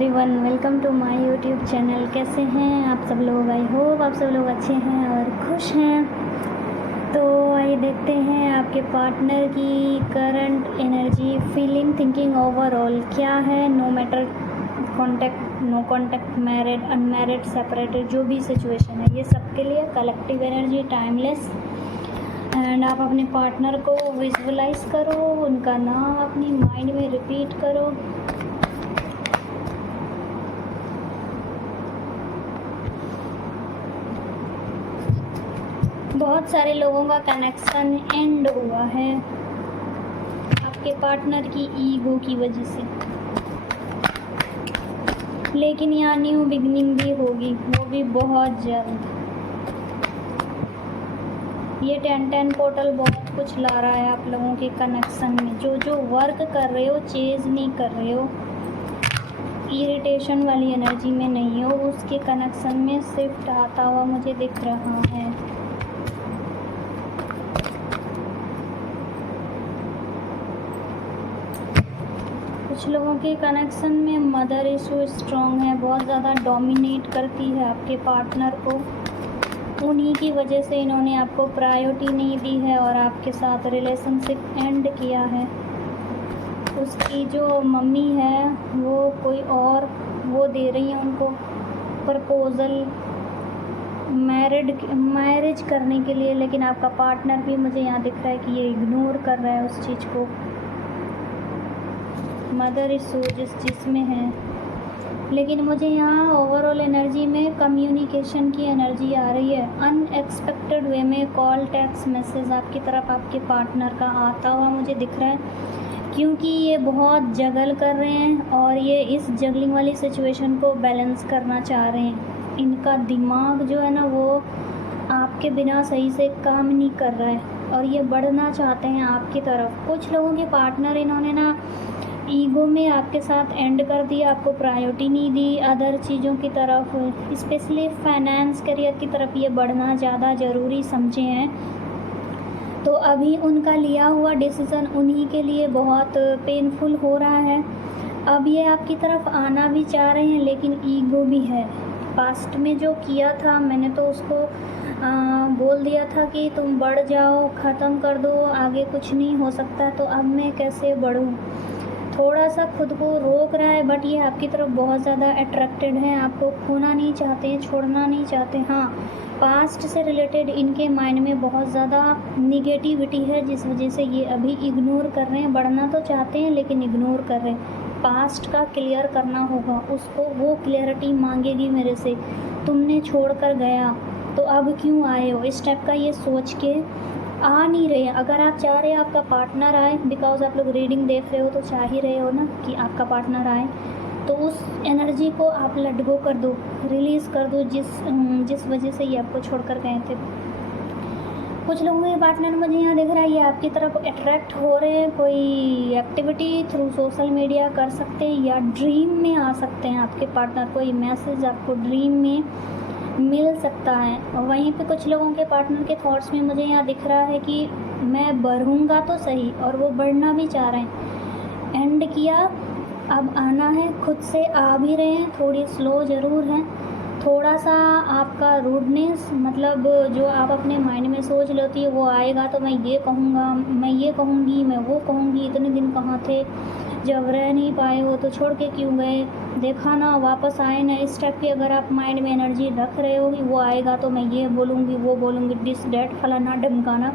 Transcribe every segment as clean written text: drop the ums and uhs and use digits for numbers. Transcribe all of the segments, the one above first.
Everyone, welcome to my YouTube channel. कैसे हैं आप सब लोग? आई होप आप सब लोग अच्छे हैं और खुश हैं। तो आइए देखते हैं आपके पार्टनर की current energy, feeling, thinking overall क्या है। No matter contact, no contact, married, unmarried, separated, जो भी सिचुएशन है, ये सबके लिए कलेक्टिव एनर्जी, टाइमलेस। एंड आप अपने पार्टनर को विजुअलाइज करो, उनका नाम अपनी माइंड में रिपीट करो। बहुत सारे लोगों का कनेक्शन एंड हुआ है आपके पार्टनर की ईगो की वजह से, लेकिन यहाँ न्यू बिगनिंग भी होगी, वो भी बहुत जल्द। ये 10-10 पोर्टल बहुत कुछ ला रहा है आप लोगों के कनेक्शन में। जो वर्क कर रहे हो, चेज नहीं कर रहे हो, इरिटेशन वाली एनर्जी में नहीं हो, उसके कनेक्शन में शिफ्ट आता हुआ मुझे दिख रहा है। कुछ लोगों के कनेक्शन में मदर इशू स्ट्रॉन्ग है, बहुत ज़्यादा डोमिनेट करती है आपके पार्टनर को। उन्हीं की वजह से इन्होंने आपको प्रायोरिटी नहीं दी है और आपके साथ रिलेशनशिप एंड किया है। उसकी जो मम्मी है वो कोई और वो दे रही है उनको प्रपोज़ल मैरिज करने के लिए, लेकिन आपका पार्टनर भी मुझे यहाँ दिख रहा है कि ये इग्नोर कर रहा है उस चीज़ को। मदर इशू जिस चीज़ में है, लेकिन मुझे यहाँ ओवरऑल एनर्जी में कम्युनिकेशन की एनर्जी आ रही है। अनएक्सपेक्टेड वे में कॉल, टेक्स्ट मैसेज आपकी तरफ आपके पार्टनर का आता हुआ मुझे दिख रहा है, क्योंकि ये बहुत जगल कर रहे हैं और ये इस जगलिंग वाली सिचुएशन को बैलेंस करना चाह रहे हैं। इनका दिमाग जो है ना, वो आपके बिना सही से काम नहीं कर रहा है और ये बढ़ना चाहते हैं आपकी तरफ। कुछ लोगों के पार्टनर इन्होंने ना ईगो में आपके साथ एंड कर दिया, आपको प्रायोरिटी नहीं दी, अदर चीज़ों की तरफ, स्पेशली फाइनेंस, करियर की तरफ ये बढ़ना ज़्यादा ज़रूरी समझे हैं। तो अभी उनका लिया हुआ डिसीज़न उन्हीं के लिए बहुत पेनफुल हो रहा है। अब ये आपकी तरफ आना भी चाह रहे हैं, लेकिन ईगो भी है। पास्ट में जो किया था मैंने तो उसको बोल दिया था कि तुम बढ़ जाओ, ख़त्म कर दो, आगे कुछ नहीं हो सकता, तो अब मैं कैसे बढ़ूँ। थोड़ा सा खुद को रोक रहा है, बट ये आपकी तरफ बहुत ज़्यादा अट्रैक्टेड हैं, आपको खोना नहीं चाहते हैं, छोड़ना नहीं चाहते। हाँ, पास्ट से रिलेटेड इनके माइंड में बहुत ज़्यादा निगेटिविटी है, जिस वजह से ये अभी इग्नोर कर रहे हैं। बढ़ना तो चाहते हैं लेकिन इग्नोर कर रहे हैं। पास्ट का क्लियर करना होगा उसको, वो क्लियरिटी मांगेगी मेरे से। तुमने छोड़ कर गया तो अब क्यों आए हो, इस टाइप का ये सोच के आ नहीं रहे हैं। अगर आप चाह रहे हैं आपका पार्टनर आए, बिकॉज आप लोग रीडिंग देख रहे हो तो चाह ही रहे हो ना कि आपका पार्टनर आए, तो उस एनर्जी को आप लेट गो कर दो, रिलीज़ कर दो जिस वजह से ये आपको छोड़कर गए थे। कुछ लोगों के पार्टनर मुझे यहाँ दिख रहा है ये आपकी तरफ अट्रैक्ट हो रहे हैं। कोई एक्टिविटी थ्रू सोशल मीडिया कर सकते हैं या ड्रीम में आ सकते हैं आपके पार्टनर। कोई मैसेज आपको ड्रीम में मिल सकता है। और वहीं पे कुछ लोगों के पार्टनर के थॉट्स में मुझे यहाँ दिख रहा है कि मैं बढ़ूँगा तो सही, और वो बढ़ना भी चाह रहे हैं। एंड किया, अब आना है, खुद से आ भी रहे हैं, थोड़ी स्लो ज़रूर हैं। थोड़ा सा आपका रूडनेस, मतलब जो आप अपने माइंड में सोच लेती है वो आएगा, तो मैं ये कहूँगा, मैं ये कहूँगी, मैं वो कहूँगी, इतने दिन कहाँ थे, जब रह नहीं पाए हो तो छोड़ के क्यों गए, देखा ना वापस आए ना, इस टाइप की अगर आप माइंड में एनर्जी रख रहे हो कि वो आएगा तो मैं ये बोलूँगी, वो बोलूँगी, डिस डैट फलाना ढमकाना,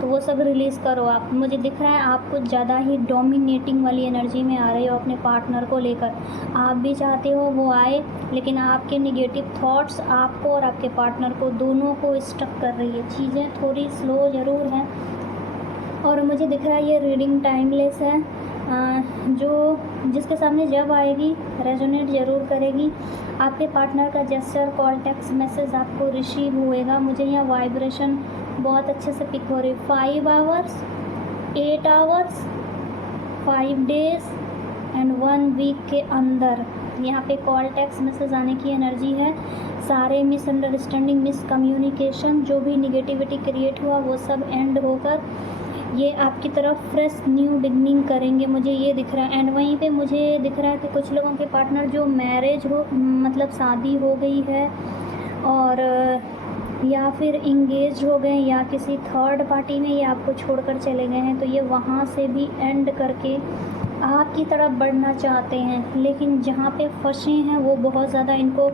तो वो सब रिलीज़ करो आप। मुझे दिख रहा है आप कुछ ज़्यादा ही डोमिनेटिंग वाली एनर्जी में आ रहे हो अपने पार्टनर को लेकर। आप भी चाहते हो वो आए, लेकिन आपके निगेटिव थॉट्स आपको और आपके पार्टनर को दोनों को स्टक कर रही है। चीज़ें थोड़ी स्लो ज़रूर हैं और मुझे दिख रहा है ये रीडिंग टाइमलेस है। जो जिसके सामने जब आएगी रेजोनेट ज़रूर करेगी। आपके पार्टनर का जेस्चर, कॉल, टेक्स्ट मैसेज आपको रिसीव होएगा। मुझे यहाँ वाइब्रेशन बहुत अच्छे से पिक हो रही है। 5 hours, 8 hours, 5 days and 1 week के अंदर यहाँ पे कॉल, टेक्स्ट मैसेज आने की एनर्जी है। सारे मिसअंडरस्टैंडिंग, मिसकम्युनिकेशन, जो भी निगेटिविटी क्रिएट हुआ वो सब एंड होकर ये आपकी तरफ फ्रेश न्यू बिगनिंग करेंगे, मुझे ये दिख रहा है। एंड वहीं पे मुझे दिख रहा है कि कुछ लोगों के पार्टनर जो मैरिज हो, मतलब शादी हो गई है और या फिर इंगेज हो गए या किसी थर्ड पार्टी में ये आपको छोड़कर चले गए हैं, तो ये वहाँ से भी एंड करके आपकी तरफ बढ़ना चाहते हैं। लेकिन जहाँ पे फंसे हैं वो बहुत ज़्यादा इनको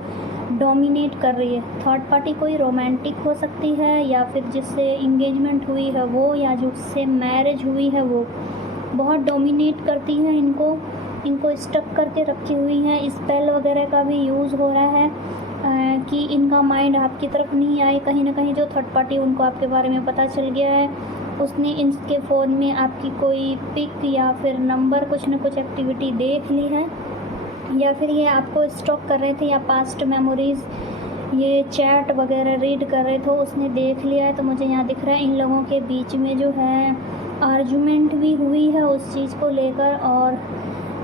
डोमिनेट कर रही है। थर्ड पार्टी कोई रोमांटिक हो सकती है या फिर जिससे इंगेजमेंट हुई है वो, या जिससे मैरिज हुई है वो, बहुत डोमिनेट करती है इनको स्टक करके रखी हुई है। स्पेल वगैरह का भी यूज़ हो रहा है कि इनका माइंड आपकी तरफ नहीं आए। कहीं ना कहीं जो थर्ड पार्टी, उनको आपके बारे में पता चल गया है, उसने इनके फ़ोन में आपकी कोई पिक या फिर नंबर, कुछ ना कुछ एक्टिविटी देख ली है, या फिर ये आपको स्टॉक कर रहे थे या पास्ट मेमोरीज़, ये चैट वगैरह रीड कर रहे थे, उसने देख लिया है। तो मुझे यहाँ दिख रहा है इन लोगों के बीच में जो है आर्गुमेंट भी हुई है उस चीज़ को लेकर, और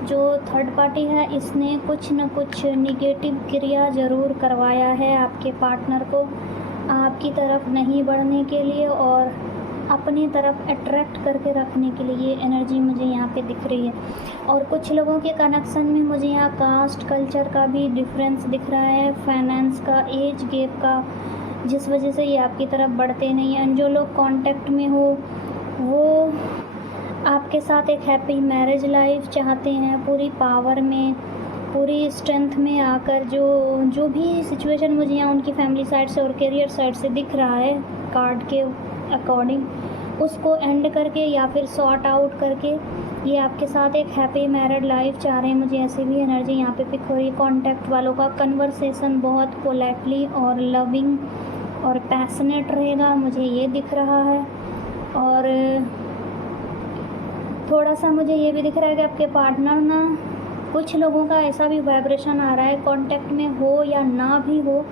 जो थर्ड पार्टी है इसने कुछ न कुछ निगेटिव क्रिया ज़रूर करवाया है आपके पार्टनर को आपकी तरफ नहीं बढ़ने के लिए और अपनी तरफ अट्रैक्ट करके रखने के लिए। ये एनर्जी मुझे यहाँ पे दिख रही है। और कुछ लोगों के कनेक्शन में मुझे यहाँ कास्ट कल्चर का भी डिफरेंस दिख रहा है, फाइनेंस का, एज गैप का, जिस वजह से ये आपकी तरफ बढ़ते नहीं हैं। जो लोग कांटेक्ट में हो वो आपके साथ एक हैप्पी मैरिज लाइफ चाहते हैं, पूरी पावर में, पूरी स्ट्रेंथ में आकर। जो भी सिचुएशन मुझे यहाँ उनकी फैमिली साइड से और करियर साइड से दिख रहा है कार्ड के अकॉर्डिंग, उसको एंड करके या फिर सॉर्ट आउट करके ये आपके साथ एक हैप्पी मैरिड लाइफ चाह रहे हैं। मुझे ऐसी भी एनर्जी यहाँ पे पिक हो रही है। कॉन्टैक्ट वालों का कन्वर्सेशन बहुत पोलाइटली और लविंग और पैशनेट रहेगा, मुझे ये दिख रहा है। और थोड़ा सा मुझे ये भी दिख रहा है कि आपके पार्टनर ना, कुछ लोगों का ऐसा भी वाइब्रेशन आ रहा है, कांटेक्ट में हो या ना भी हो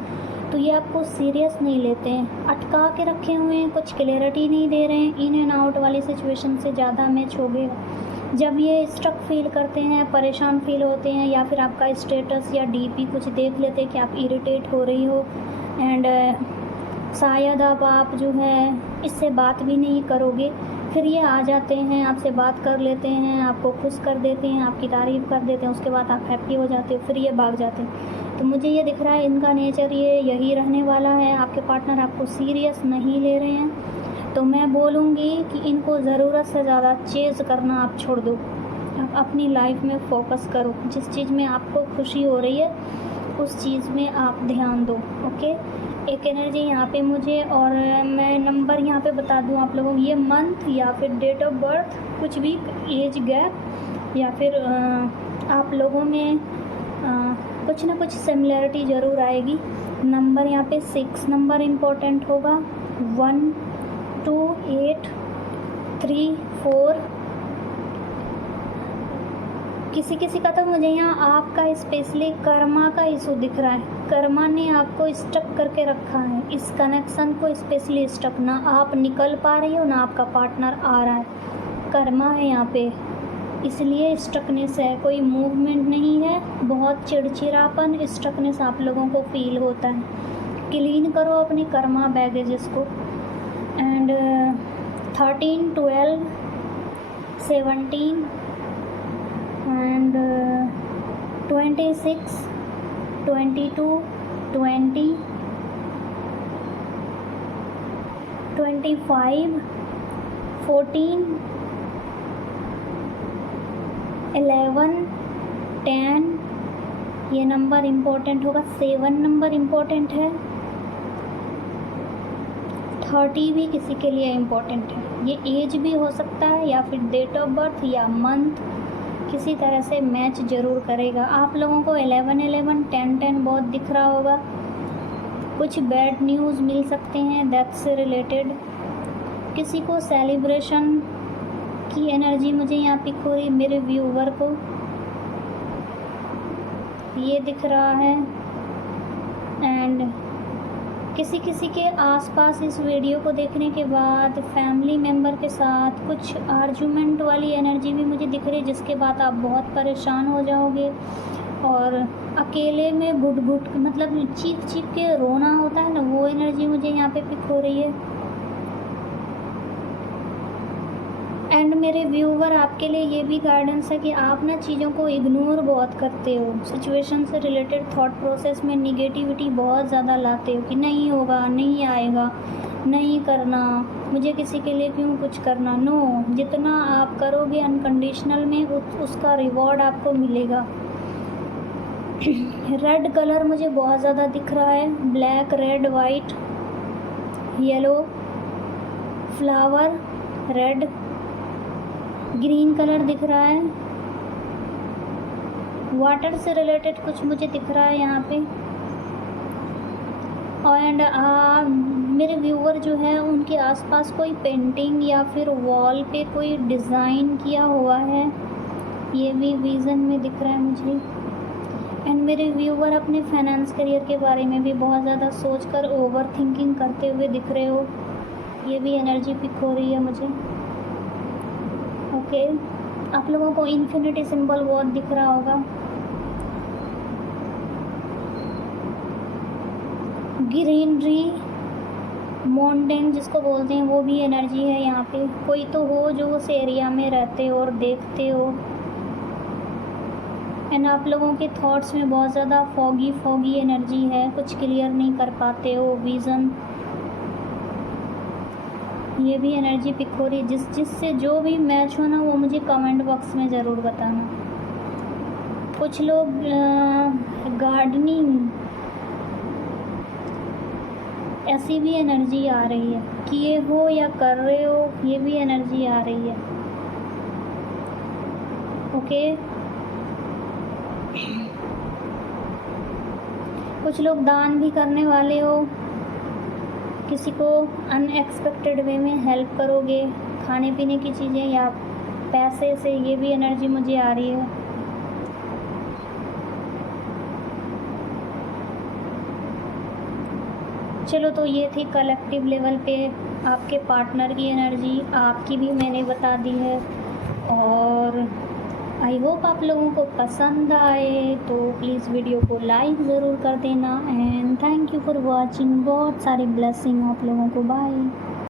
तो ये आपको सीरियस नहीं लेते हैं, अटका के रखे हुए हैं, कुछ क्लियरिटी नहीं दे रहे हैं। इन एंड आउट वाली सिचुएशन से ज़्यादा मैच हो गया। जब ये स्ट्रक फील करते हैं, परेशान फील होते हैं, या फिर आपका स्टेटस या डीपी कुछ देख लेते हैं कि आप इरिटेट हो रही हो, एंड शायद आप जो है इससे बात भी नहीं करोगे, फिर ये आ जाते हैं, आपसे बात कर लेते हैं, आपको खुश कर देते हैं, आपकी तारीफ़ कर देते हैं, उसके बाद आप हैप्पी हो जाते हो, फिर ये भाग जाते हैं। तो मुझे ये दिख रहा है इनका नेचर ये यही रहने वाला है। आपके पार्टनर आपको सीरियस नहीं ले रहे हैं, तो मैं बोलूँगी कि इनको ज़रूरत से ज़्यादा चेज़ करना आप छोड़ दो, आप अपनी लाइफ में फ़ोकस करो। जिस चीज़ में आपको खुशी हो रही है उस चीज़ में आप ध्यान दो। ओके, एक एनर्जी यहाँ पे मुझे, और मैं नंबर यहाँ पे बता दूँ आप लोगों को, ये मंथ या फिर डेट ऑफ बर्थ, कुछ भी एज गैप, या फिर आप लोगों में कुछ ना कुछ सिमिलरिटी ज़रूर आएगी। नंबर यहाँ पे 6 नंबर इम्पोर्टेंट होगा, 1 2 8 3 4। किसी का तो मुझे यहाँ आपका स्पेशली कर्मा का इशू दिख रहा है। कर्मा ने आपको स्टक करके रखा है, इस कनेक्शन को स्पेशली स्टक, ना आप निकल पा रही हो ना आपका पार्टनर आ रहा है। कर्मा है यहाँ पे, इसलिए स्टकनेस है, कोई मूवमेंट नहीं है, बहुत चिड़चिड़ापन, स्टकनेस आप लोगों को फील होता है। क्लीन करो अपनी कर्मा बैगेजेस को। एंड 13 12 17 and 26 22 20 25 14 11 10, ये नंबर इम्पोर्टेंट होगा। 7 नंबर इम्पोर्टेंट है। 30 भी किसी के लिए इम्पोर्टेंट है। ये एज भी हो सकता है या फिर डेट ऑफ बर्थ या मंथ, किसी तरह से मैच ज़रूर करेगा। आप लोगों को 11 11 10 10 बहुत दिख रहा होगा। कुछ बैड न्यूज़ मिल सकते हैं डेथ से रिलेटेड। किसी को सेलिब्रेशन की एनर्जी मुझे यहाँ पिक हो रही, मेरे व्यूवर को ये दिख रहा है। एंड किसी के आसपास इस वीडियो को देखने के बाद फैमिली मेम्बर के साथ कुछ आर्गुमेंट वाली एनर्जी भी मुझे दिख रही है, जिसके बाद आप बहुत परेशान हो जाओगे और अकेले में घुट घुट, मतलब चीख के रोना होता है ना, वो एनर्जी मुझे यहाँ पे पिक हो रही है। एंड मेरे व्यूवर, आपके लिए ये भी गाइडेंस है कि आप ना चीज़ों को इग्नोर बहुत करते हो, सिचुएशन से रिलेटेड थॉट प्रोसेस में निगेटिविटी बहुत ज़्यादा लाते हो कि नहीं होगा, नहीं आएगा, नहीं करना, मुझे किसी के लिए क्यों कुछ करना। नो, जितना आप करोगे अनकंडीशनल में उसका रिवॉर्ड आपको मिलेगा। रेड कलर मुझे बहुत ज़्यादा दिख रहा है, black, red, white, yellow, flower, red, green colour दिख रहा है, वाटर से रिलेटेड कुछ मुझे दिख रहा है यहाँ पे। एंड मेरे व्यूवर जो है उनके आसपास कोई पेंटिंग या फिर वॉल पे कोई डिज़ाइन किया हुआ है, ये भी विज़न में दिख रहा है मुझे। एंड मेरे व्यूवर अपने फाइनेंस करियर के बारे में भी बहुत ज़्यादा सोचकर ओवर थिंकिंग करते हुए दिख रहे हो, ये भी एनर्जी पिक हो रही है मुझे। ओके, आप लोगों को इन्फिनिटी सिंबल बहुत दिख रहा होगा। ग्रीनरी, माउंटेन जिसको बोलते हैं, वो भी एनर्जी है यहाँ पे। कोई तो हो जो उस एरिया में रहते हो और देखते हो। एंड आप लोगों के थॉट्स में बहुत ज़्यादा फॉगी एनर्जी है, कुछ क्लियर नहीं कर पाते हो, विज़न, ये भी एनर्जी पिक हो रही है। जिससे जो भी मैच हो ना, वो मुझे कमेंट बॉक्स में ज़रूर बताना। कुछ लोग गार्डनिंग, ऐसी भी एनर्जी आ रही है, किए हो या कर रहे हो, ये भी एनर्जी आ रही है। ओके, कुछ लोग दान भी करने वाले हो, किसी को अनएक्सपेक्टेड वे में हेल्प करोगे, खाने पीने की चीज़ें या पैसे से, ये भी एनर्जी मुझे आ रही है। चलो, तो ये थी कलेक्टिव लेवल पे आपके पार्टनर की एनर्जी, आपकी भी मैंने बता दी है। और आई होप आप लोगों को पसंद आए, तो प्लीज़ वीडियो को लाइक ज़रूर कर देना। And thank you for watching. बहुत सारी ब्लेसिंग आप लोगों को। बाय।